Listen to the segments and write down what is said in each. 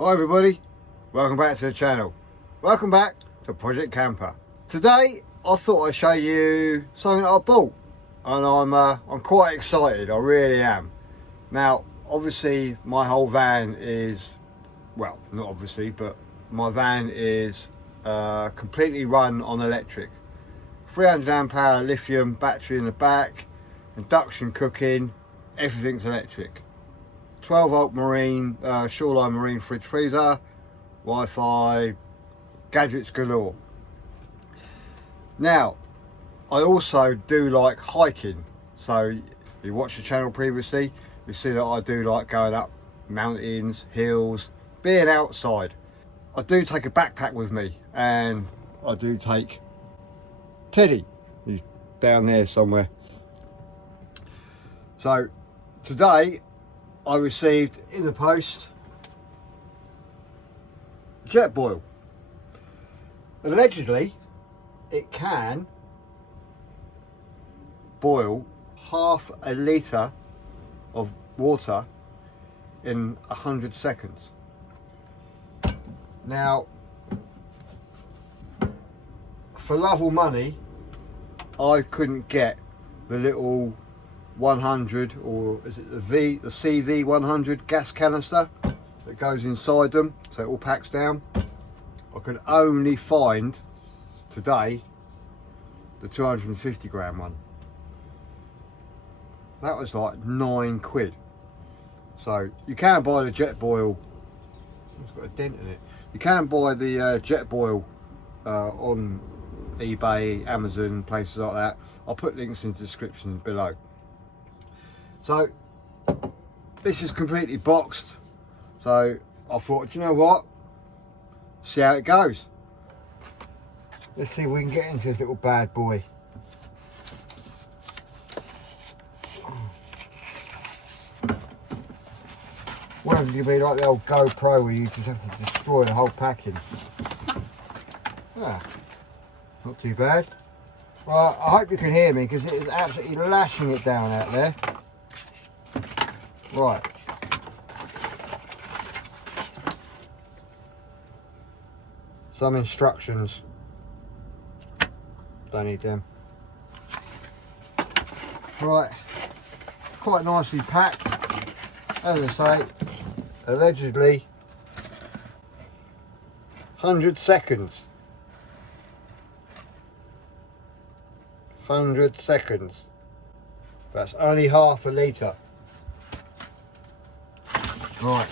Hi everybody, welcome back to the channel. Welcome back to Project Camper. Today I thought I'd show you something that I bought, and I'm quite excited. I really am. Now obviously my whole van is, well, not obviously, but my van is completely run on electric. 300 amp hour lithium battery in the back, induction cooking, everything's electric. 12 volt marine, shoreline marine fridge freezer, Wi-Fi, gadgets galore. Now, I also do like hiking. So you watched the channel previously, you see that I do like going up mountains, hills, being outside. I do take a backpack with me, and I do take Teddy. He's down there somewhere. So today I received in the post Jetboil. Allegedly it can boil half a litre of water in 100 seconds. Now, for love or money, I couldn't get the little 100, or is it the CV 100 gas canister that goes inside them, so it all packs down. I could only find today the 250 gram one. That was like £9. So you can buy the Jetboil. It's got a dent in it. You can buy the Jetboil on eBay, Amazon, places like that. I'll put links in the description below. So this is completely boxed, so I thought, you know what, see how it goes. Let's see if we can get into this little bad boy. Whether it could be like the old GoPro where you just have to destroy the whole packing. Ah, not too bad. Well, I hope you can hear me, because it is absolutely lashing it down out there. Right. Some instructions. Don't need them. Right. Quite nicely packed. As I say, allegedly 100 seconds. 100 seconds. That's only half a litre. Right,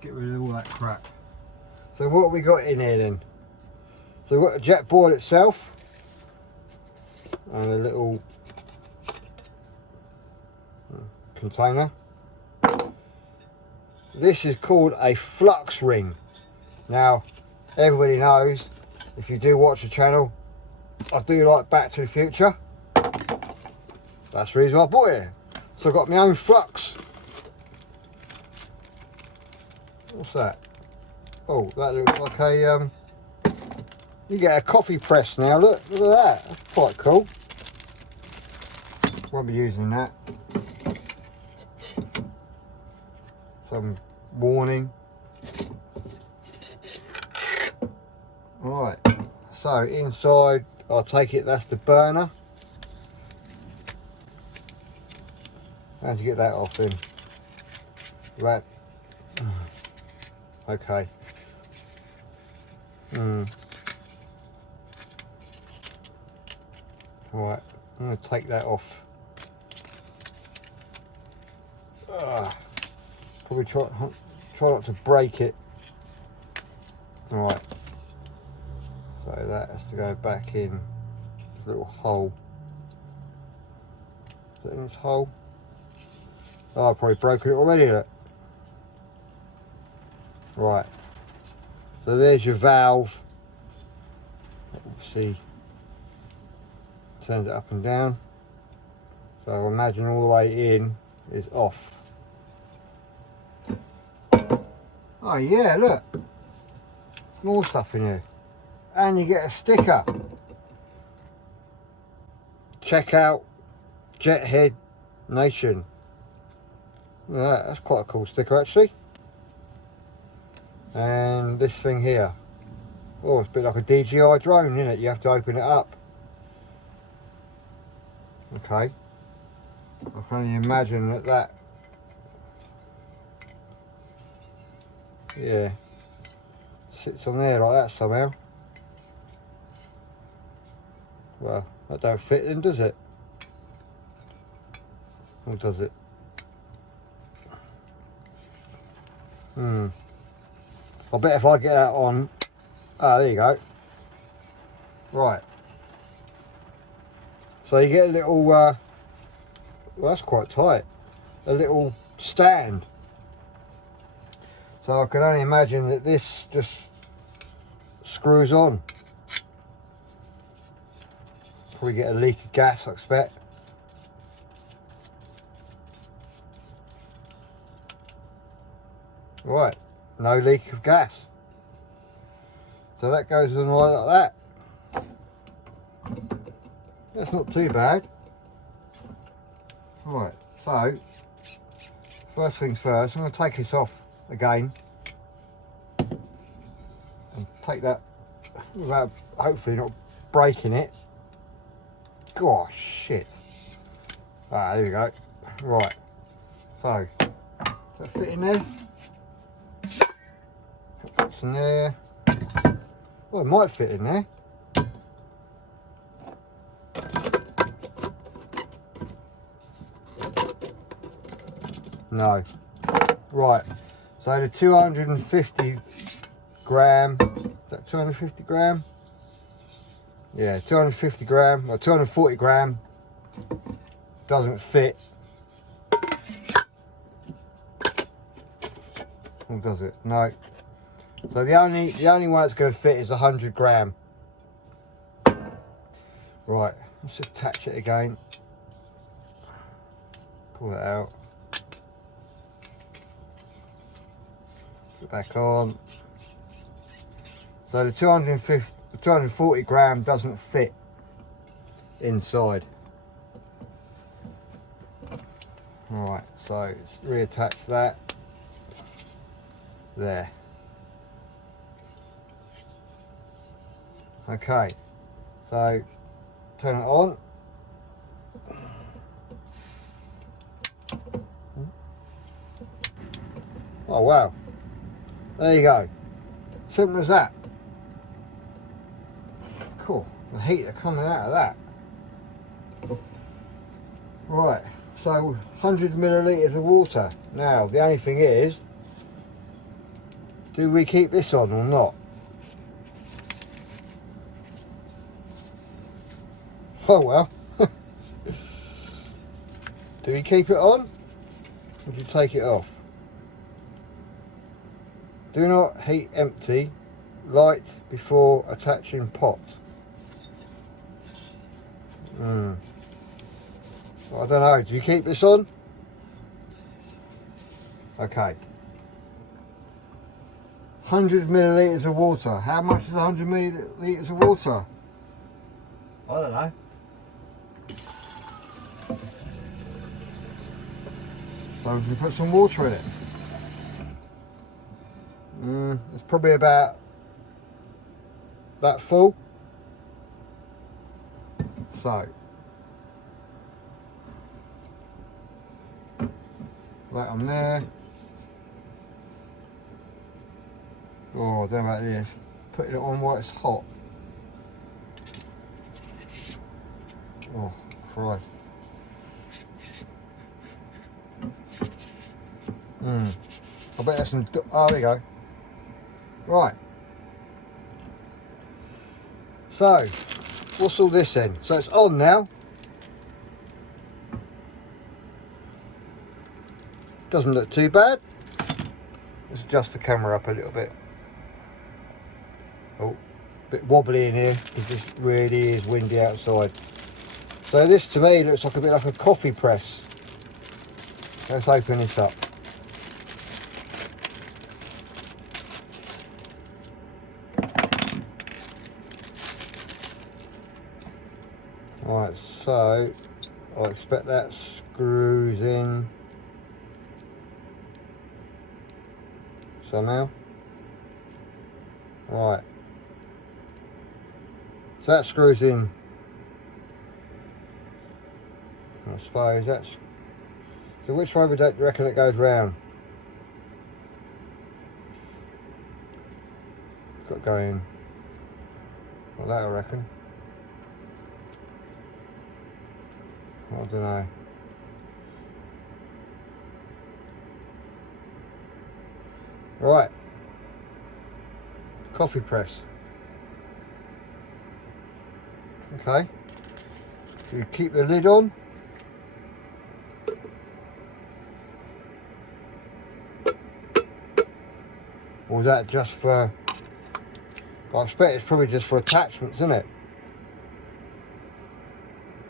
get rid of all that crap. So what have we got in here then? So we've got the Jetboil itself, and a little container. This is called a Flux Ring. Now, everybody knows, if you do watch the channel, I do like Back to the Future. That's the reason I bought it. So I've got my own flux. What's that? Oh, that looks like a you get a coffee press now. Look at that. That's quite cool. Won't be using that. Some warning. Alright, so inside, I'll take it that's the burner. How to get that off then? Right. Okay. Alright, I'm going to take that off. Probably try not to break it. Alright. So that has to go back in this little hole. Is that in this hole? Oh, I've probably broken it already, look. Right. So there's your valve. See, turns it up and down. So I imagine all the way in is off. Oh yeah, look. More stuff in here. And you get a sticker. Check out Jethead Nation. Look at that, that's quite a cool sticker actually. and this thing here. Oh, it's a bit like a DJI drone, isn't it? You have to open it up. Okay. I can only imagine that yeah, sits on there like that somehow. Well, that don't fit in, does it? Or does it? I bet if I get that on, there you go. Right. So you get a little, well, that's quite tight. A little stand. So I can only imagine that this just screws on. Probably get a leak of gas, I expect. Right, no leak of gas. So that goes on like that. That's not too bad. Right, so first things first, I'm going to take this off again and take that without hopefully not breaking it. Gosh, shit. There we go. Right, so does that fit in there? That fits in there. Well, it might fit in there. No. Right, so the 250 gram, is that 250 gram? Yeah, 250 gram, or 240 gram doesn't fit. Or does it? No. So the only one that's going to fit is 100 gram. Right, let's attach it again. Pull it out. Put it back on. So the 240 gram doesn't fit inside. Alright, so let's reattach that. There. Okay, so turn it on. Oh wow, there you go, simple as that. Cool, the heat are coming out of that. Right, so 100 millilitres of water. Now the only thing is, do we keep this on or not? Oh well. Do you keep it on? Or do you take it off? Do not heat empty. Light before attaching pot. Well, I don't know. Do you keep this on? Okay. 100 millilitres of water. How much is 100 millilitres of water? I don't know. So we can put some water in it. It's probably about that full. So that on there. Oh, I don't know about this. Putting it on while it's hot. Oh, Christ. I bet there's some. Oh, there you go. Right. So, what's all this then? So it's on now. Doesn't look too bad. Let's adjust the camera up a little bit. Oh, a bit wobbly in here because this really is windy outside. So this to me looks like a bit like a coffee press. Let's open this up. Right, so I expect that screws in somehow. Right. So that screws in. I suppose that's... So which way would that reckon it goes round? Got to go in. Like that, I reckon. I don't know. Right. Coffee press. Okay. So you keep the lid on. Or is that just for... I expect it's probably just for attachments, isn't it?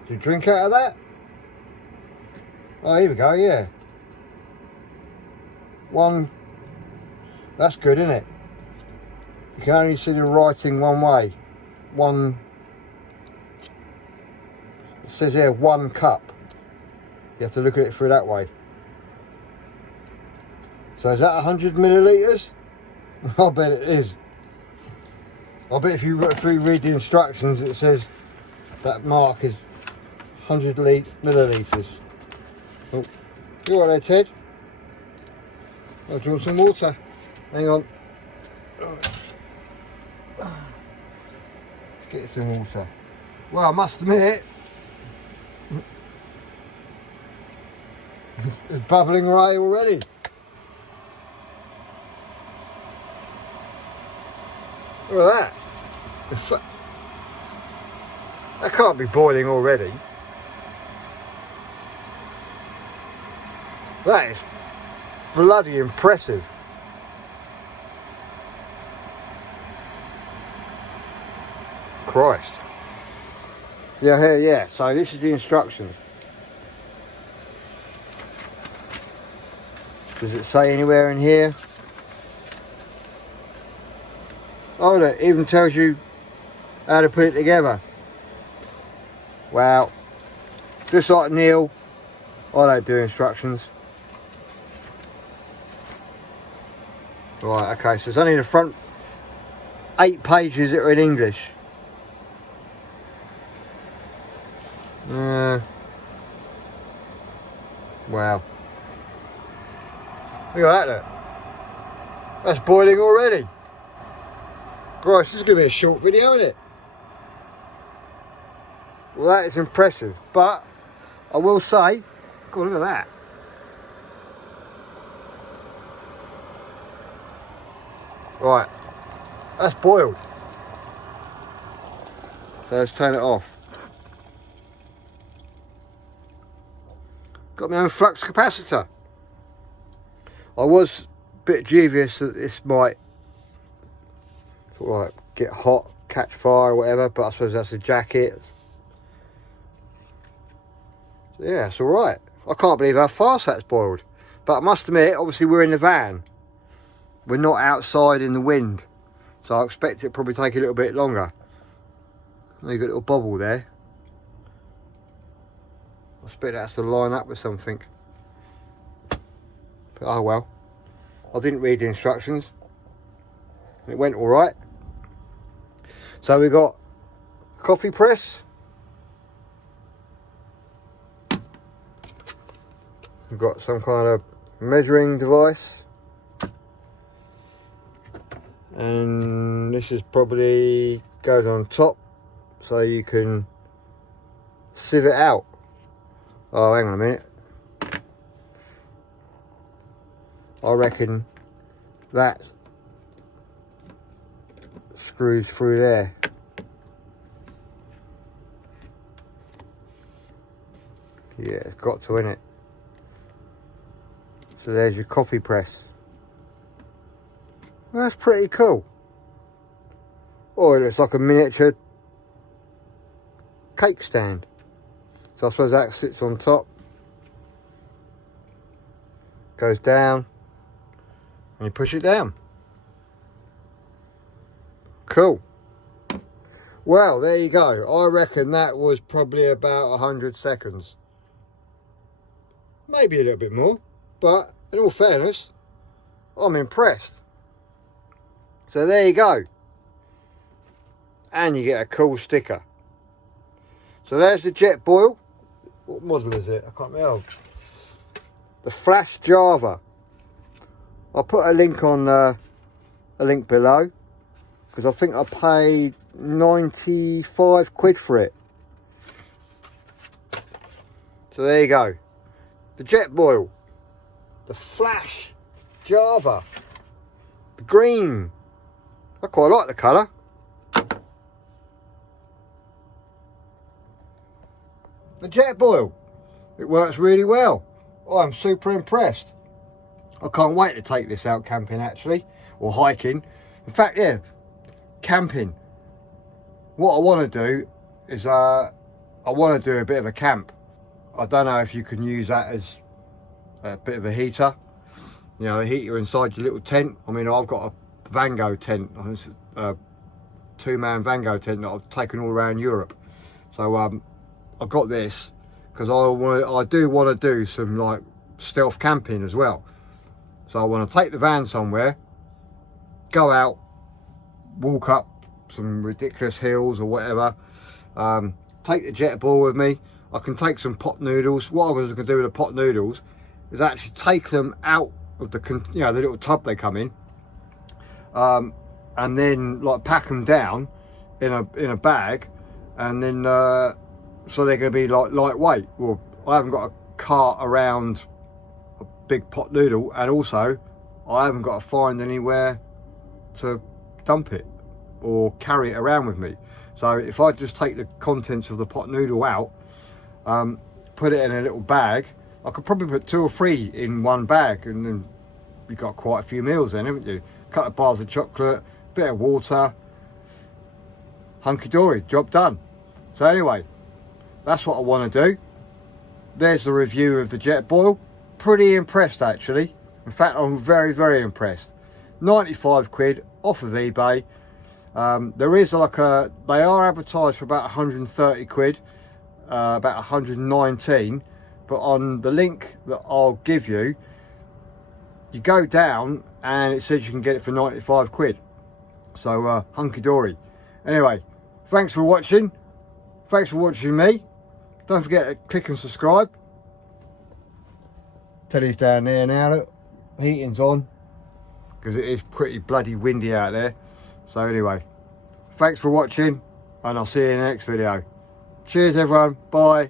Do you drink out of that? Oh, here we go, yeah. One... That's good, isn't it? You can only see the writing one way. One... It says here, 1 cup. You have to look at it through that way. So is that 100 millilitres? I bet it is. I bet if you read the instructions, it says that mark is 100 millilitres. Oh, you all right there, Ted? I'll draw some water. Hang on. Get some water. Well, I must admit, it's bubbling away already. Look at that. That can't be boiling already. That is bloody impressive. Christ. Yeah, here, yeah. So this is the instructions. Does it say anywhere in here? Oh, look, it even tells you how to put it together. Wow. Just like Neil, I don't do instructions. Right, okay, so it's only the front 8 pages that are in English. Wow. Look at that, look. That's boiling already. Christ, this is going to be a short video, isn't it? Well, that is impressive, but I will say, God, look at that. Right, that's boiled. So let's turn it off. Got my own flux capacitor. I was a bit dubious that this might sort of like get hot, catch fire or whatever, but I suppose that's a jacket. So yeah, it's alright. I can't believe how fast that's boiled. But I must admit, obviously we're in the van. We're not outside in the wind. So I expect it probably take a little bit longer. You've got a little bubble there. I expect that has to line up with something. But oh well. I didn't read the instructions. It went alright. So we got a coffee press. We've got some kind of measuring device. And this is probably goes on top so you can sieve it out. Oh, hang on a minute. I reckon that screws through there. Yeah, it's got to, innit? So there's your coffee press. Well, that's pretty cool. Oh, it looks like a miniature cake stand. So I suppose that sits on top, goes down, and you push it down. Cool. Well, there you go. I reckon that was probably about 100 seconds. Maybe a little bit more, but in all fairness, I'm impressed. So there you go. and you get a cool sticker. So there's the Jetboil. What model is it? I can't remember. The Flash Java. I'll put a link on a link below, because I think I paid 95 quid for it. So there you go. The Jetboil. The Flash Java. The green. I quite like the colour. The Jetboil. It works really well. I'm super impressed. I can't wait to take this out camping actually, or hiking. In fact, yeah, camping. What I want to do is I want to do a bit of a camp. I don't know if you can use that as a bit of a heater. You know, a heater inside your little tent. I mean, I've got a Vango tent. It's a 2-man Vango tent that I've taken all around Europe. So I got this because I do want to do some like stealth camping as well. So I want to take the van somewhere, go out, walk up some ridiculous hills or whatever, take the Jetboil with me. I can take some pot noodles. What I was going to do with the pot noodles is actually take them out of the, you know, the little tub they come in, and then like pack them down in a bag, and then so they're going to be like lightweight. Well, I haven't got a cart around a big pot noodle, and also I haven't got to find anywhere to dump it or carry it around with me. So if I just take the contents of the pot noodle out, put it in a little bag, I could probably put 2 or 3 in one bag, and then you've got quite a few meals then, haven't you? A couple of bars of chocolate, bit of water, hunky-dory, job done. So anyway, that's what I want to do. There's the review of the Jetboil. Pretty impressed actually. In fact, I'm very, very impressed. 95 quid off of eBay. There is like they are advertised for about 130 quid, about 119, but on the link that I'll give you, you go down and it says you can get it for 95 quid. So hunky-dory. Anyway, thanks for watching. Thanks for watching me. Don't forget to click and subscribe. Telly's down there now, look. Heating's on, because it is pretty bloody windy out there. So anyway, thanks for watching, and I'll see you in the next video. Cheers everyone, bye.